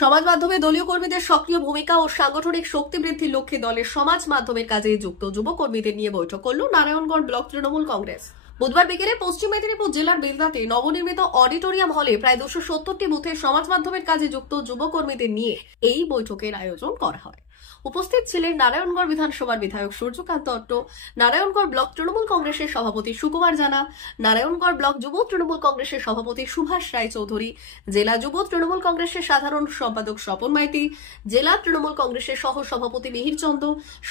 সমাজ মাধ্যমে দলীয় কর্মীদের সক্রিয় ভূমিকা ও সাংগঠনিক শক্তি বৃদ্ধির লক্ষ্যে দলের সমাজ মাধ্যমের কাজে যুক্ত যুব কর্মীদের নিয়ে বৈঠক করল নারায়ণগঞ্জ ব্লক তৃণমূল কংগ্রেস। বুধবার বিকেলে পশ্চিম মেদিনীপুর জেলার বেলদাতে নবনির্মিত অডিটোরিয়াম হলে প্রায় 270টি বুথে সমাজ মাধ্যমের কাজে যুক্ত যুব কর্মীদের নিয়ে এই বৈঠকের আয়োজন করা হয়। উপস্থিত ছিলেন নারায়ণগড় বিধানসভার বিধায়ক সূর্যকান্ত অট্ট, নারায়ণগড় ব্লক তৃণমূল কংগ্রেসের সভাপতি সুকুমার জানা, নারায়ণগড় ব্লক যুব তৃণমূল কংগ্রেসের সভাপতি সুভাষ রায় চৌধুরী, জেলা যুব তৃণমূল কংগ্রেসের সাধারণ সম্পাদক স্বপন মাইতি, জেলা তৃণমূল কংগ্রেসের সহ সভাপতি মিহির চন্দ,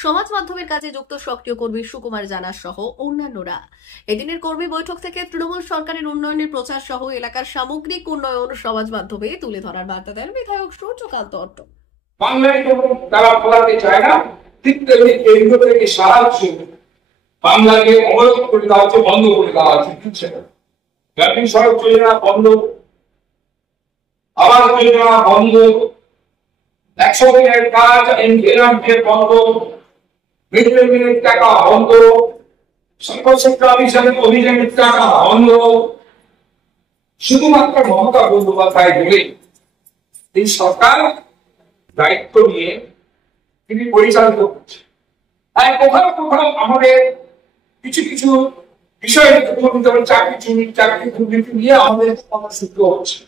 সমাজ মাধ্যমের কাজে যুক্ত সক্রিয় কর্মী সুকুমার জানা সহ অন্যান্যরা। এদিনের কর্মী বৈঠক থেকে তৃণমূল সরকারের উন্নয়নের প্রচার সহ এলাকার সামগ্রিক উন্নয়ন সমাজ মাধ্যমে তুলে ধরার বার্তা দেন বিধায়ক সূর্যকান্ত অট্ট। বাংলায় যখন তারা ফলাতে চায় না, ঠিক তেমনি কেন্দ্র থেকে সাহায্য বাংলাকে অবরোধ করে দেওয়া হচ্ছে, বন্ধ করে দেওয়া হচ্ছে। গ্রামীণ সড়ক যোজনা বন্ধ, আবাস যোজনা বন্ধ, 100 দিনের কাজ এনভিরনমেন্ট বন্ধ, মিড ডে মিলের টাকা বন্ধ, সর্বশিক্ষা অভিযানের টাকা বন্ধ। শুধুমাত্র মমতা বন্দ্যোপাধ্যায় বলে এই সরকার দায়িত্ব নিয়ে তিনি পরিচালিত করছেন। তাই কোথাও কোথাও আমাদের কিছু কিছু বিষয় চাকরি দুর্নীতি নিয়ে আমাদের সূত্র হচ্ছে।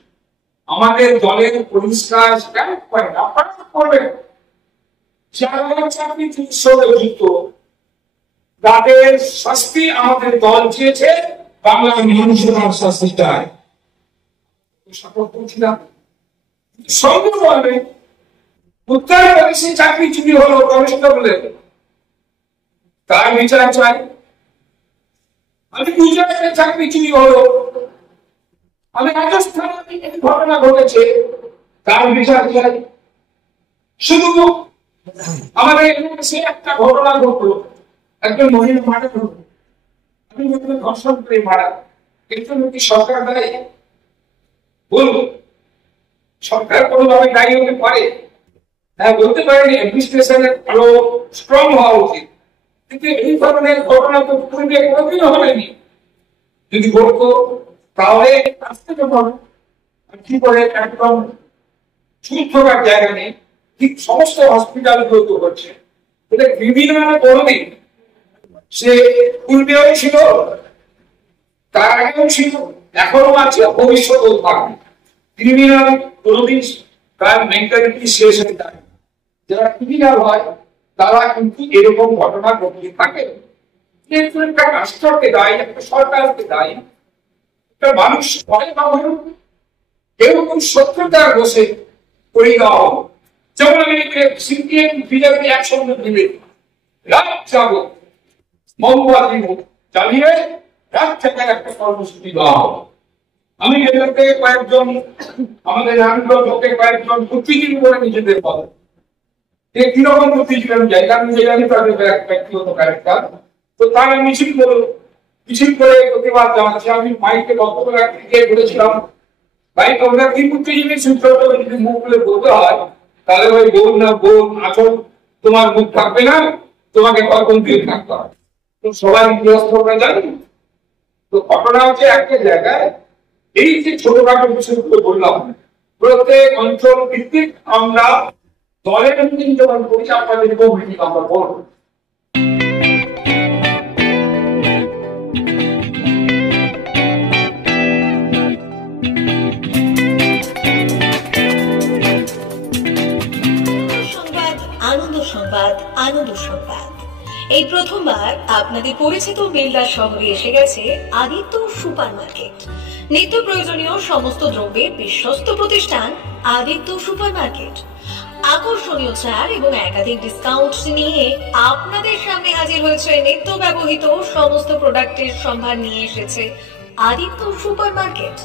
আমাদের দলের পরিষ্কার করবেন যারা চাকরি সঙ্গে যুক্ত তাদের শাস্তি আমাদের দল চেয়েছে, বাংলার মানুষের শাস্তি চায়। সাপোর্ট করছিলাম সঙ্গে বলবে উত্তরপ্রদেশে চাকরি চুরি হলো কনস্টেবলের, তার বিচার চাই। আমি গুজরাটে চাকরি চুরি হলো, আমি রাজস্থানে ঘটনা ঘটেছে, তার বিচার চাই। শুধু আমাদের সে একটা ঘটনা ঘটলো, একজন মহিলা মারা হলো, আমি ধর্ষণ করে মারা, এর জন্য কি সরকার দায়ী? বলবো সরকার কোনোভাবে দায়ী হতে পারে, হ্যাঁ বলতে পারেন অ্যাডমিনিস্ট্রেশনের আরো স্ট্রং হওয়া উচিত, কিন্তু এই ধরনের ঘটনা তো পূর্বে কোনোদিনও হয়নি। যদি ঘটতো তাহলে আসতে হবে কি করে একদম চুপ থাকার জায়গা নেই, ঠিক সমস্ত হসপিটাল গুলো হচ্ছে। এটা বিভিন্ন কোনোদিন সে পূর্বেও ছিল, তার আগেও ছিল, এখনো আছে, ভবিষ্যতেও থাকবে। ক্রিমিনাল কোনোদিন তার মেন্টালিটি শেষ হয়ে যায়। যারা ক্রিমিনাল হয় তারা কিন্তু এরকম ঘটনা ঘটতে থাকে। একটা রাষ্ট্রকে দায়ী, একটা সরকারকে দায়ী, একটা মানুষ করে না হলেও এরকম শত্রুতার বসে করে দেওয়া হল। যেমন আমি সিপিএম বিজেপি একসঙ্গে দিবে রাত যাবো মোমবাতি চালিয়ে রাত থেকে একটা কর্মসূচি দেওয়া হলো। আমি এদেরকে কয়েকজন আমাদের কয়েকজন বুদ্ধিজীবী বলে নিজেদের বলে কিরকম বুদ্ধিজীবী আমি যাই, কারণ জানি তাদের ব্যক্তিগত ক্যারেক্টার। তো তারা মিছিল করে প্রতিবাদ জানাচ্ছে। আমি মাইকে বক্তব্য রাখতে বলেছিলাম, ভাই তোমরা কি বুদ্ধিজীবী সূত্র যদি মুখ খুলে বলতে হয় তাহলে ওই বোন না বোন আসল তোমার মুখ থাকবে না, তোমাকে কখন দিয়ে থাকতে হবে। তো সবাই গৃহস্থ জানি। তো ঘটনা হচ্ছে একটা জায়গায় এই যে ছোটখাটো বিষয়গুলো বললাম, প্রত্যেক অঞ্চল ভিত্তিক আমরা দলের মিটিং যখন করি আপনাদের মিটিং আমরা করব। আনন্দ সংবাদ, আনন্দ সংবাদ। এই প্রথমবার আপনাদের পরিচিত বেলদা শহরে এসে গেছে আদিত্য সুপার মার্কেট। নিত্য প্রয়োজনীয় সমস্ত দ্রব্যের বিশ্বস্ত প্রতিষ্ঠান আদিত্য সুপার মার্কেট। আকর্ষণীয় ছাড় এবং একাধিক ডিসকাউন্ট নিয়ে আপনাদের সামনে হাজির হয়েছে। নিত্য ব্যবহৃত সমস্ত প্রোডাক্টের সম্ভার নিয়ে এসেছে আদিত্য সুপার মার্কেট।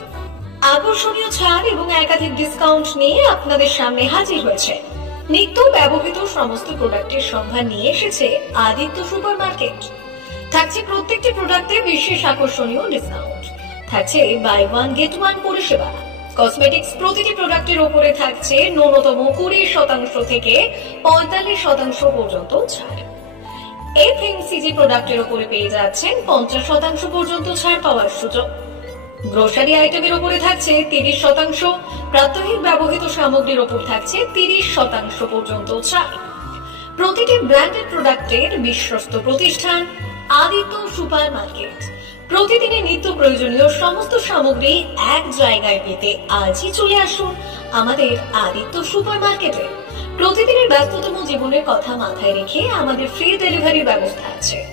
আকর্ষণীয় ছাড় এবং একাধিক ডিসকাউন্ট নিয়ে আপনাদের সামনে হাজির হয়েছে। নিত্য ব্যবহৃত সমস্ত প্রোডাক্টের সম্ভার নিয়ে এসেছে আদিত্য সুপার মার্কেট। থাকছে প্রত্যেকটি প্রোডাক্টে বিশেষ আকর্ষণীয় ডিসকাউন্ট, থাকছে বাই ওয়ান গেট ওয়ান পরিষেবা। কসমেটিক্স প্রতিটি প্রোডাক্টের উপরে থাকছে ন্যূনতম 20% থেকে 45% পর্যন্ত ছাড়। এফএমসিজি প্রোডাক্টের উপরে পেয়ে যাচ্ছেন 50% পর্যন্ত ছাড় পাওয়ার সুযোগ। গ্রোসারি আইটেমের উপরে থাকছে 30%, প্রাত্যহিক ব্যবহৃত সামগ্রীর উপর থাকছে 30% পর্যন্ত ছাড়। প্রতিটি ব্র্যান্ডেড প্রোডাক্টের বিশ্বস্ত প্রতিষ্ঠান আদিত্য সুপার মার্কেট। প্রতিদিনের নিত্য প্রয়োজনীয় সমস্ত সামগ্রী এক জায়গায় পেতে আজই চলে আসুন আমাদের আদিত্য সুপার মার্কেটে। প্রতিদিনের ব্যস্ততম জীবনের কথা মাথায় রেখে আমাদের ফ্রি ডেলিভারির ব্যবস্থা আছে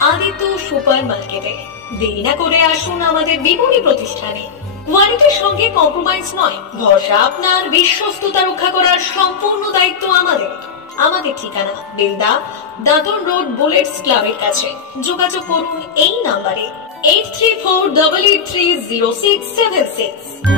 আদিত্য সুপার মার্কেটে। দেরি না করে আসুন আমাদের বিপণী প্রতিষ্ঠানে। কোয়ালিটির সঙ্গে কম্প্রোমাইজ নয়, ভরসা আপনার, বিশ্বস্ততা রক্ষা করার সম্পূর্ণ দায়িত্ব আমাদের। আমাদের ঠিকানা বেলদা, দাদন রোড, বুলেটস ক্লাবের কাছে। যোগাযোগ করুন এই নাম্বারে 8348830676।